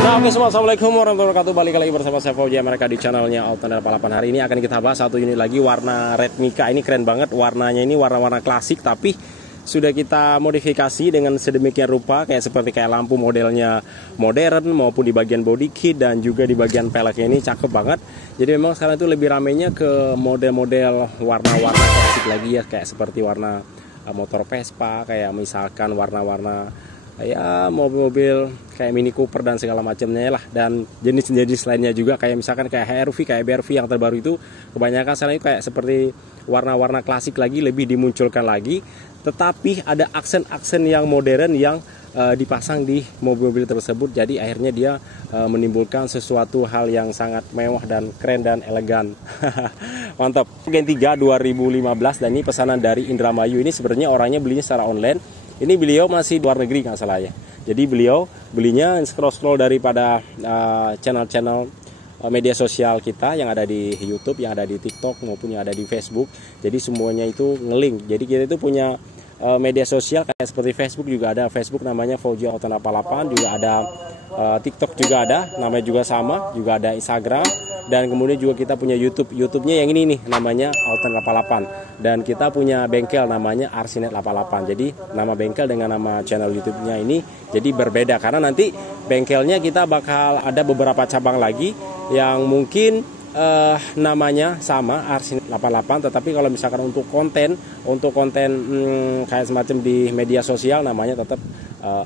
Nah, oke semua, assalamualaikum warahmatullahi wabarakatuh. Balik lagi bersama saya Fauji Amerika di channelnya Outlander 88. Hari ini akan kita bahas satu unit lagi warna Red Mica. Ini keren banget, warnanya ini warna-warna klasik tapi sudah kita modifikasi dengan sedemikian rupa kayak seperti lampu modelnya modern maupun di bagian body kit dan juga di bagian peleknya ini cakep banget. Jadi memang sekarang itu lebih ramainya ke model-model warna-warna klasik lagi ya, kayak seperti warna motor Vespa, kayak misalkan warna-warna ya mobil-mobil kayak Mini Cooper dan segala macamnya lah, dan jenis-jenis lainnya juga kayak misalkan kayak HRV, kayak BRV yang terbaru itu kebanyakan sekarang itu kayak seperti warna-warna klasik lagi, lebih dimunculkan lagi, tetapi ada aksen-aksen yang modern yang dipasang di mobil-mobil tersebut. Jadi akhirnya dia menimbulkan sesuatu hal yang sangat mewah dan keren dan elegan. Mantap. Gen 3 2015 dan ini pesanan dari Indramayu. Ini sebenarnya orangnya belinya secara online. Ini beliau masih di luar negeri nggak salah ya. Jadi beliau belinya scroll daripada channel-channel media sosial kita yang ada di YouTube, yang ada di TikTok maupun yang ada di Facebook. Jadi semuanya itu ngelink. Jadi kita itu punya media sosial kayak seperti Facebook juga ada, Facebook namanya Fauji Outlander 88, juga ada TikTok juga ada, namanya juga sama, juga ada Instagram, dan kemudian juga kita punya YouTube-nya yang ini nih namanya Outlander 88, dan kita punya bengkel namanya Arsinet 88. Jadi nama bengkel dengan nama channel YouTube-nya ini jadi berbeda karena nanti bengkelnya kita bakal ada beberapa cabang lagi yang mungkin namanya sama Arsinet 88, tetapi kalau misalkan untuk konten kayak semacam di media sosial namanya tetap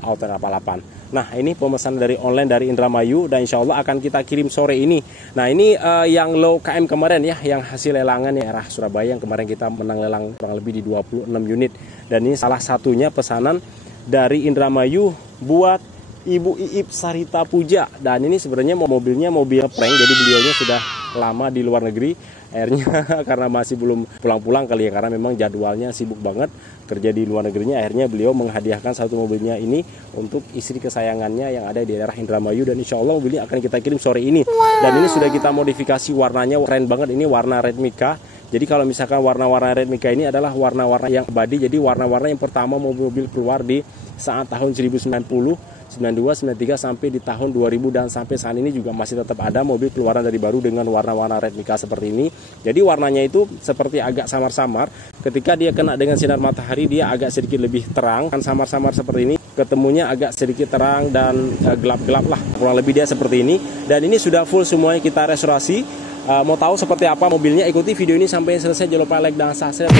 Outlander 88. Nah, ini pemesanan dari online dari Indramayu dan insya Allah akan kita kirim sore ini. Nah, ini yang low KM kemarin ya, yang hasil lelangan ya arah Surabaya yang kemarin kita menang lelang kurang lebih di 26 unit, dan ini salah satunya pesanan dari Indramayu buat Ibu Iip Sarita Puja. Dan ini sebenarnya mobilnya mobil prank, jadi beliaunya sudah lama di luar negeri, akhirnya karena masih belum pulang-pulang kali ya, karena memang jadwalnya sibuk banget kerja di luar negerinya, akhirnya beliau menghadiahkan satu mobilnya ini untuk istri kesayangannya yang ada di daerah Indramayu, dan insya Allah mobilnya akan kita kirim sore ini. Dan ini sudah kita modifikasi warnanya, keren banget, ini warna Red Mica. Jadi kalau misalkan warna-warna Red Mica ini adalah warna-warna yang abadi, jadi warna-warna yang pertama mobil-mobil keluar di saat tahun 1990, 92, 93 sampai di tahun 2000, dan sampai saat ini juga masih tetap ada mobil keluaran dari baru dengan warna-warna Red Mica seperti ini. Jadi warnanya itu seperti agak samar-samar, ketika dia kena dengan sinar matahari dia agak sedikit lebih terang, kan samar-samar seperti ini, ketemunya agak sedikit terang dan gelap-gelap lah, kurang lebih dia seperti ini. Dan ini sudah full semuanya kita restorasi. Mau tahu seperti apa mobilnya, ikuti video ini sampai selesai. Jangan lupa like dan subscribe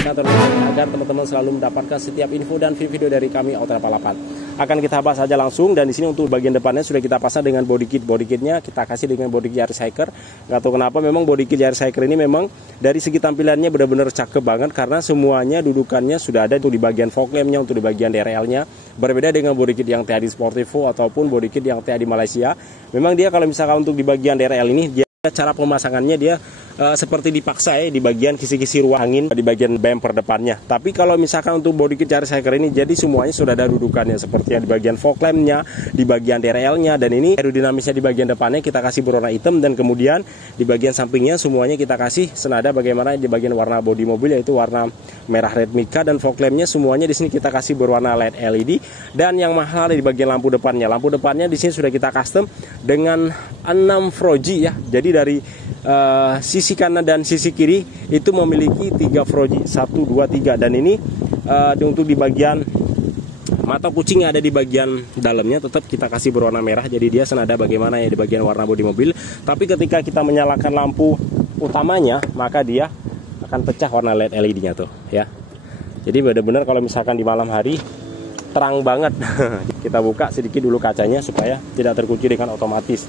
agar teman-teman selalu mendapatkan setiap info dan video dari kami Outlander 88. Akan kita bahas saja langsung, dan di sini untuk bagian depannya sudah kita pasang dengan body kit. Body kitnya kita kasih dengan body kit Yaris Hiker. Gak tahu kenapa memang body kit Yaris Hiker ini memang dari segi tampilannya benar-benar cakep banget, karena semuanya dudukannya sudah ada untuk di bagian fog lampnya, untuk di bagian DRL-nya. Berbeda dengan body kit yang TA di Sportivo ataupun body kit yang TA di Malaysia. Memang dia kalau misalkan untuk di bagian DRL ini dia cara pemasangannya dia seperti dipaksa ya, di bagian kisi-kisi ruang angin di bagian bumper depannya. Tapi kalau misalkan untuk body kit Yaris Hiker ini jadi semuanya sudah ada dudukannya, seperti di bagian fog lampnya, di bagian DRL-nya, dan ini aerodinamisnya di bagian depannya kita kasih berwarna hitam, dan kemudian di bagian sampingnya semuanya kita kasih senada bagaimana di bagian warna bodi mobil, yaitu warna merah Red Mica, dan fog lampnya semuanya di sini kita kasih berwarna LED LED. Dan yang mahal di bagian lampu depannya. Lampu depannya di sini sudah kita custom dengan 6 froji ya. Jadi dari sisi kanan dan sisi kiri itu memiliki 3 froji, 1, 2, 3, dan ini untuk di bagian mata kucing yang ada di bagian dalamnya tetap kita kasih berwarna merah, jadi dia senada bagaimana ya di bagian warna bodi mobil. Tapi ketika kita menyalakan lampu utamanya maka dia akan pecah warna LED LED-nya tuh ya. Jadi benar-benar kalau misalkan di malam hari terang banget. Kita buka sedikit dulu kacanya supaya tidak terkunci dengan otomatis.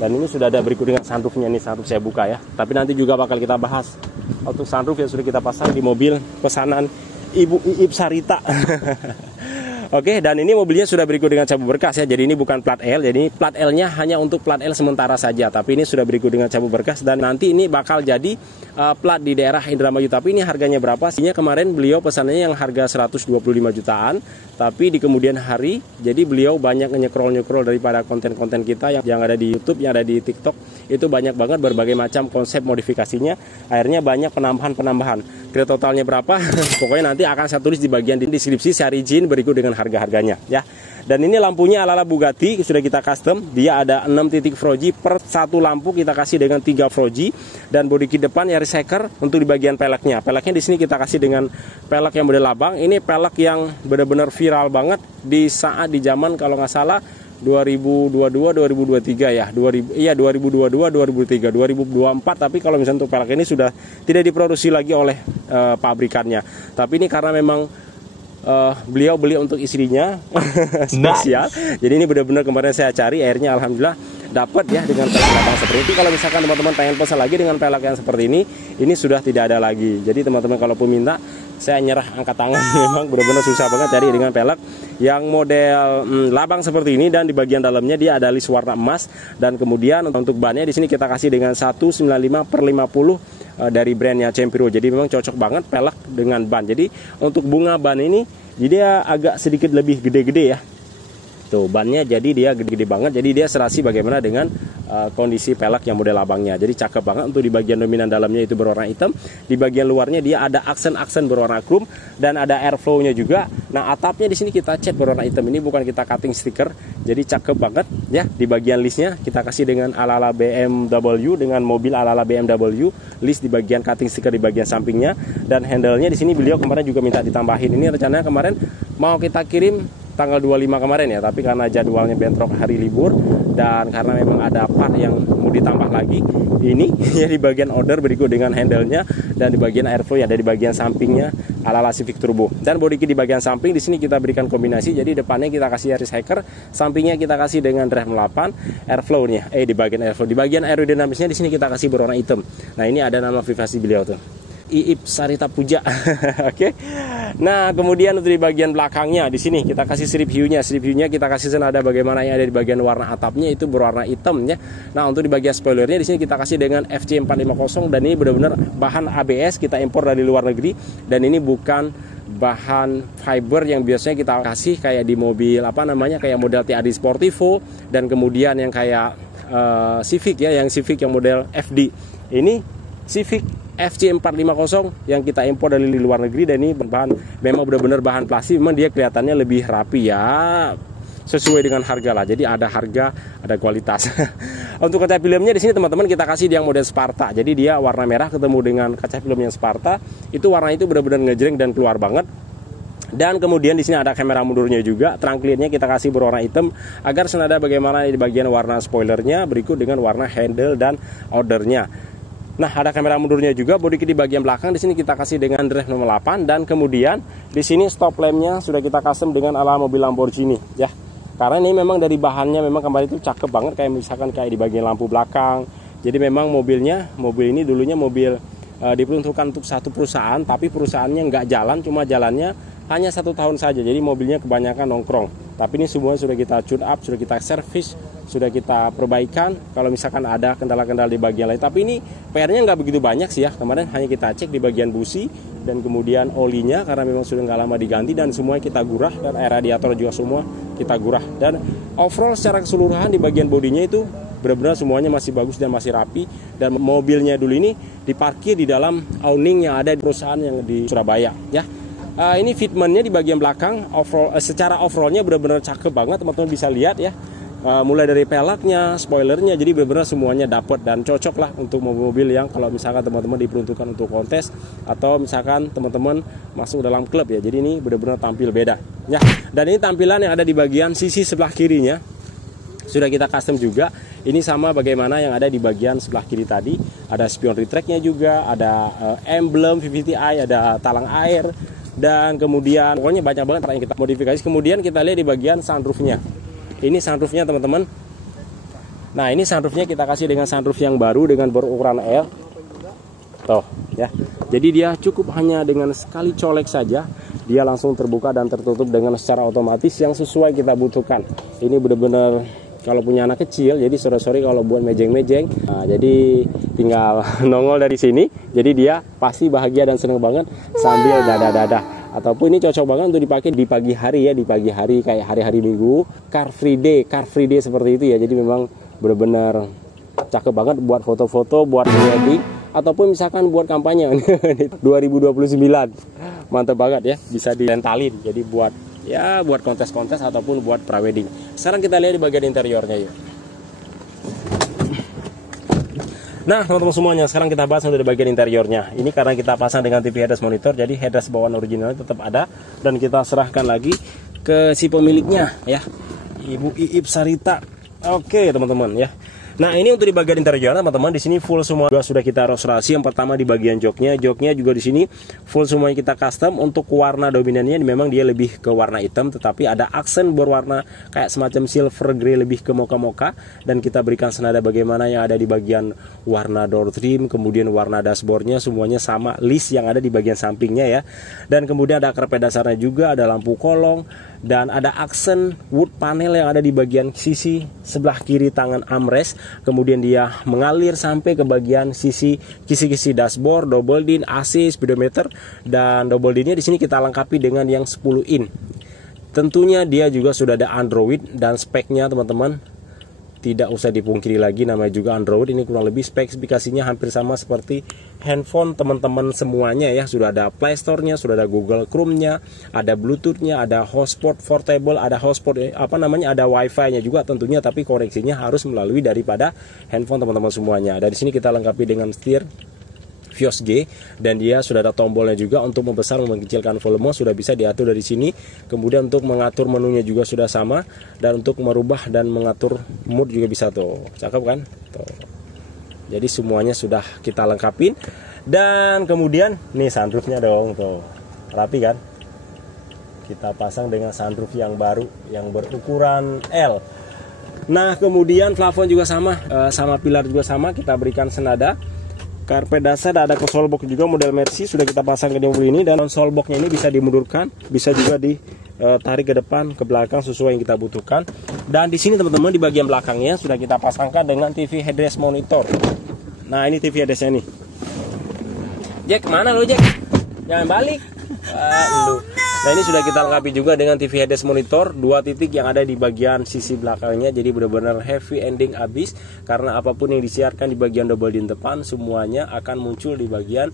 Dan ini sudah ada berikut dengan sunroofnya, nih sunroof saya buka ya. Tapi nanti juga bakal kita bahas untuk sunroof yang sudah kita pasang di mobil pesanan Ibu Iip Sarita. Oke, dan ini mobilnya sudah berikut dengan cabut berkas ya. Jadi ini bukan plat L, jadi plat L-nya hanya untuk plat L sementara saja. Tapi ini sudah berikut dengan cabut berkas, dan nanti ini bakal jadi plat di daerah Indramayu. Tapi ini harganya berapa? Sihnya kemarin beliau pesanannya yang harga 125 jutaan. Tapi di kemudian hari, jadi beliau banyak nyekrol daripada konten-konten kita yang ada di YouTube, yang ada di TikTok. Itu banyak banget berbagai macam konsep modifikasinya. Akhirnya banyak penambahan. Kira totalnya berapa? Pokoknya nanti akan saya tulis di bagian deskripsi. Saya izin berikut dengan harga-harganya ya. Dan ini lampunya ala-ala Bugatti, sudah kita custom. Dia ada 6 titik froji per satu lampu, kita kasih dengan 3 froji. Dan bodi kit depan Yaris Hacker untuk di bagian peleknya. Peleknya di sini kita kasih dengan pelek yang model abang. Ini pelek yang benar-benar viral banget di saat di zaman kalau nggak salah 2022-2023 ya. 2022-2023, 2024. Tapi kalau misalnya untuk pelek ini sudah tidak diproduksi lagi oleh pabrikannya. Tapi ini karena memang beliau beli untuk istrinya spesial. Jadi ini benar-benar kemarin saya cari, akhirnya alhamdulillah dapat ya dengan pelek abang seperti itu. Kalau misalkan teman-teman pengen pesan lagi dengan pelek yang seperti ini sudah tidak ada lagi. Jadi teman-teman kalau pun minta, saya nyerah angkat tangan. Memang benar-benar susah banget cari dengan pelek yang model labang seperti ini, dan di bagian dalamnya dia ada list warna emas. Dan kemudian untuk bannya di sini kita kasih dengan 195/50 dari brandnya Cempiro. Jadi memang cocok banget pelek dengan ban. Jadi untuk bunga ban ini jadi dia agak sedikit lebih gede-gede ya. Tuh bannya jadi dia gede-gede banget. Jadi dia serasi bagaimana dengan kondisi pelek yang model abangnya. Jadi cakep banget. Untuk di bagian dominan dalamnya itu berwarna hitam. Di bagian luarnya dia ada aksen-aksen berwarna chrome dan ada airflow-nya juga. Nah, atapnya di sini kita cat berwarna hitam. Ini bukan kita cutting stiker. Jadi cakep banget ya. Di bagian listnya kita kasih dengan ala-ala BMW, dengan mobil ala-ala BMW. List di bagian cutting stiker di bagian sampingnya, dan handle-nya di sini beliau kemarin juga minta ditambahin. Ini rencananya kemarin mau kita kirim tanggal 25 kemarin ya, tapi karena jadwalnya bentrok hari libur dan karena memang ada part yang mau ditambah lagi, ini ya di bagian order berikut dengan handle-nya, dan di bagian airflow ya ada di bagian sampingnya ala-ala Civic Turbo. Dan bodi kit di bagian samping di sini kita berikan kombinasi. Jadi depannya kita kasih Yaris Hacker, sampingnya kita kasih dengan drive 8, airflow-nya di bagian airflow. Di bagian aerodinamisnya di sini kita kasih berwarna hitam. Nah, ini ada nama privasi beliau tuh, Iip Sarita Puja. Oke. Nah, kemudian untuk di bagian belakangnya di sini kita kasih strip hiu-nya. Strip hiu-nya kita kasih senada bagaimana yang ada di bagian warna atapnya itu berwarna hitam ya. Nah, untuk di bagian spoilernya di sini kita kasih dengan FC450, dan ini benar-benar bahan ABS, kita impor dari luar negeri, dan ini bukan bahan fiber yang biasanya kita kasih kayak di mobil kayak model TAD Sportivo, dan kemudian yang kayak Civic ya, yang Civic yang model FD. Ini Civic FC450 yang kita impor dari luar negeri, dan ini bahan memang benar-benar bahan plastik. Memang dia kelihatannya lebih rapi ya, sesuai dengan harga lah. Jadi ada harga, ada kualitas. Untuk kaca filmnya di sini teman-teman kita kasih yang model Sparta. Jadi dia warna merah ketemu dengan kaca film yang Sparta. Itu warna itu benar-benar ngejreng dan keluar banget. Dan kemudian di sini ada kamera mundurnya juga. Trunk clearnya kita kasih berwarna hitam agar senada bagaimana di bagian warna spoilernya berikut dengan warna handle dan ordernya. Nah, ada kamera mundurnya juga. Bodi kit di bagian belakang di sini kita kasih dengan drive nomor 8, dan kemudian di sini stop lampnya sudah kita custom dengan ala mobil Lamborghini ya. Karena ini memang dari bahannya memang kemarin itu cakep banget, kayak misalkan kayak di bagian lampu belakang. Jadi memang mobil ini dulunya mobil diperuntukkan untuk satu perusahaan, tapi perusahaannya nggak jalan, cuma jalannya hanya 1 tahun saja. Jadi mobilnya kebanyakan nongkrong. Tapi ini semua sudah kita tune up, sudah kita servis, sudah kita perbaikan. Kalau misalkan ada kendala-kendala di bagian lain, tapi ini PR-nya nggak begitu banyak sih ya. Kemarin hanya kita cek di bagian busi dan kemudian olinya, karena memang sudah nggak lama diganti, dan semuanya kita gurah, dan air radiator juga semua kita gurah. Dan overall secara keseluruhan di bagian bodinya itu benar-benar semuanya masih bagus dan masih rapi. Dan mobilnya dulu ini diparkir di dalam awning yang ada di perusahaan yang di Surabaya ya. Ini fitmentnya di bagian belakang secara overallnya benar-benar cakep banget, teman-teman bisa lihat ya. Mulai dari peleknya, spoilernya, jadi benar-benar semuanya dapat dan cocok lah untuk mobil-mobil yang kalau misalkan teman-teman diperuntukkan untuk kontes atau misalkan teman-teman masuk dalam klub ya. Jadi ini benar-benar tampil beda ya. Dan ini tampilan yang ada di bagian sisi sebelah kirinya sudah kita custom juga. Ini sama bagaimana yang ada di bagian sebelah kiri tadi. Ada spion retract-nya juga, ada emblem VVTi, ada talang air, dan kemudian pokoknya banyak banget yang kita modifikasi. Kemudian kita lihat di bagian sunroofnya. Ini sunroofnya teman-teman. Nah, ini sunroofnya kita kasih dengan sunroof yang baru dengan berukuran L. Tuh ya. Jadi dia cukup hanya dengan sekali colek saja, dia langsung terbuka dan tertutup dengan secara otomatis yang sesuai kita butuhkan. Ini benar-benar kalau punya anak kecil, jadi sore-sore kalau buat mejeng-mejeng, nah, jadi tinggal nongol dari sini, jadi dia pasti bahagia dan seneng banget sambil dadah-dadah. Ataupun ini cocok banget untuk dipakai di pagi hari ya, di pagi hari kayak hari-hari Minggu, car free day seperti itu ya. Jadi memang benar-benar cakep banget buat foto-foto, buat wedding, ataupun misalkan buat kampanye 2029. Mantap banget ya, bisa direntalin. Jadi buat Ya buat kontes-kontes ataupun buat prawedding. Sekarang kita lihat di bagian interiornya yuk. Nah teman-teman semuanya, sekarang kita bahas untuk di bagian interiornya. Ini karena kita pasang dengan TV headrest monitor, jadi headrest bawaan originalnya tetap ada. Dan kita serahkan lagi ke si pemiliknya ya, Ibu Iip Sarita. Oke teman-teman ya. Nah ini untuk di bagian interior teman-teman, di sini full semua sudah kita restorasi. Yang pertama di bagian joknya juga di sini full semuanya kita custom. Untuk warna dominannya memang dia lebih ke warna hitam, tetapi ada aksen berwarna kayak semacam silver grey, lebih ke mocha-mocha. Dan kita berikan senada bagaimana yang ada di bagian warna door trim, kemudian warna dashboardnya semuanya sama list yang ada di bagian sampingnya ya. Dan kemudian ada karpet dasarnya juga, ada lampu kolong, dan ada aksen wood panel yang ada di bagian sisi sebelah kiri tangan armrest. Kemudian dia mengalir sampai ke bagian sisi kisi-kisi dashboard, double din, AC, speedometer, dan double dinnya di sini kita lengkapi dengan yang 10 in. Tentunya dia juga sudah ada Android, dan speknya teman-teman tidak usah dipungkiri lagi, namanya juga Android. Ini kurang lebih spesifikasinya hampir sama seperti handphone teman-teman semuanya ya. Sudah ada Play Store-nya, sudah ada Google Chrome-nya, ada Bluetooth-nya, ada hotspot portable, ada hotspot ada Wi-Fi-nya juga tentunya, tapi koneksinya harus melalui daripada handphone teman-teman semuanya. Dari sini kita lengkapi dengan setir Vios G, dan dia sudah ada tombolnya juga untuk membesar mengecilkan volume, sudah bisa diatur dari sini. Kemudian untuk mengatur menunya juga sudah sama, dan untuk merubah dan mengatur mood juga bisa tuh. Cakep kan? Tuh. Jadi semuanya sudah kita lengkapin. Dan kemudian nih sunroofnya dong tuh. Rapi kan? Kita pasang dengan sunroof yang baru yang berukuran L. Nah, kemudian plafon juga sama, sama pilar juga sama, kita berikan senada. Karpet dasar ada konsol box juga model Mercy sudah kita pasang ke di mobil ini, dan konsol boxnya ini bisa dimundurkan, bisa juga ditarik ke depan, ke belakang sesuai yang kita butuhkan. Dan di sini teman-teman di bagian belakangnya sudah kita pasangkan dengan TV headrest monitor. Nah ini TV headrestnya nih. Jack mana lo Jack? Jangan balik. Nah ini sudah kita lengkapi juga dengan TV headrest monitor 2 titik yang ada di bagian sisi belakangnya. Jadi benar-benar heavy ending abis, karena apapun yang disiarkan di bagian double din depan semuanya akan muncul di bagian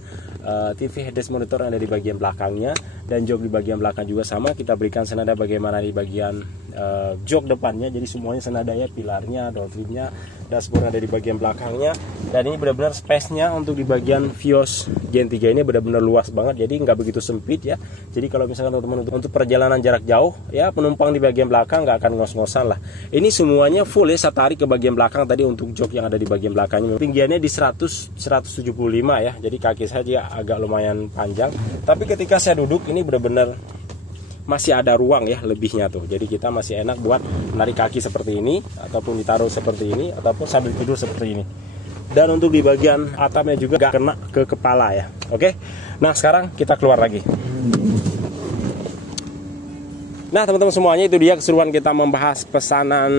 TV headrest monitor yang ada di bagian belakangnya. Dan jok di bagian belakang juga sama, kita berikan senada bagaimana di bagian jok depannya. Jadi semuanya senada ya, pilarnya, door trimnya, dashboard ada di bagian belakangnya. Dan ini benar-benar space-nya untuk di bagian Vios Gen 3 ini benar-benar luas banget, jadi nggak begitu sempit ya. Jadi kalau misalkan teman-teman untuk perjalanan jarak jauh ya, penumpang di bagian belakang nggak akan ngos-ngosan lah. Ini semuanya full ya, saya tarik ke bagian belakang tadi untuk jok yang ada di bagian belakangnya. Tinggiannya di 175 ya, jadi kaki saya agak lumayan panjang. Tapi ketika saya duduk ini benar-benar masih ada ruang ya lebihnya tuh. Jadi kita masih enak buat menarik kaki seperti ini, ataupun ditaruh seperti ini, ataupun sambil tidur seperti ini. Dan untuk di bagian atapnya juga gak kena ke kepala ya. Oke. Nah sekarang kita keluar lagi. Nah teman-teman semuanya, itu dia keseruan kita membahas pesanan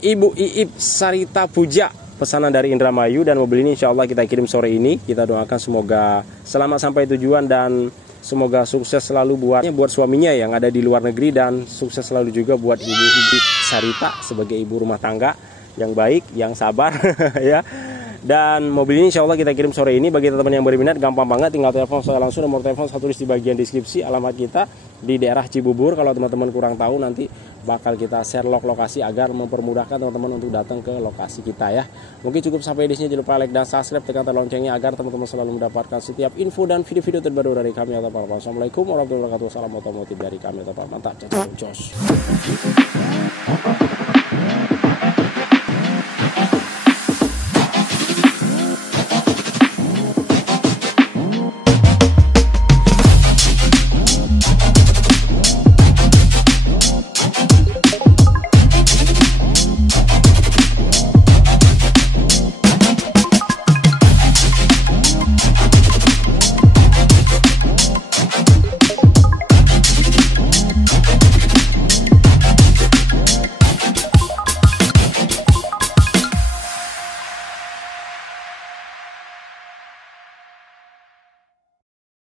Ibu Iip Sarita Puja, pesanan dari Indramayu. Dan mobil ini insya Allah kita kirim sore ini. Kita doakan semoga selamat sampai tujuan, dan semoga sukses selalu buat suaminya yang ada di luar negeri, dan sukses selalu juga buat Ibu Iip Sarita sebagai ibu rumah tangga yang baik, yang sabar ya. Dan mobil ini insya Allah kita kirim sore ini. Bagi teman-teman yang berminat gampang banget, tinggal telepon saya langsung. Nomor telepon saya tulis di bagian deskripsi. Alamat kita di daerah Cibubur. Kalau teman-teman kurang tahu, nanti bakal kita share lokasi agar mempermudahkan teman-teman untuk datang ke lokasi kita ya. Mungkin cukup sampai di sini. Jangan lupa like dan subscribe, tekan tombol loncengnya agar teman-teman selalu mendapatkan setiap info dan video-video terbaru dari kami. Assalamualaikum warahmatullahi wabarakatuh. Salam otomotif dari kami. Mantap, jos.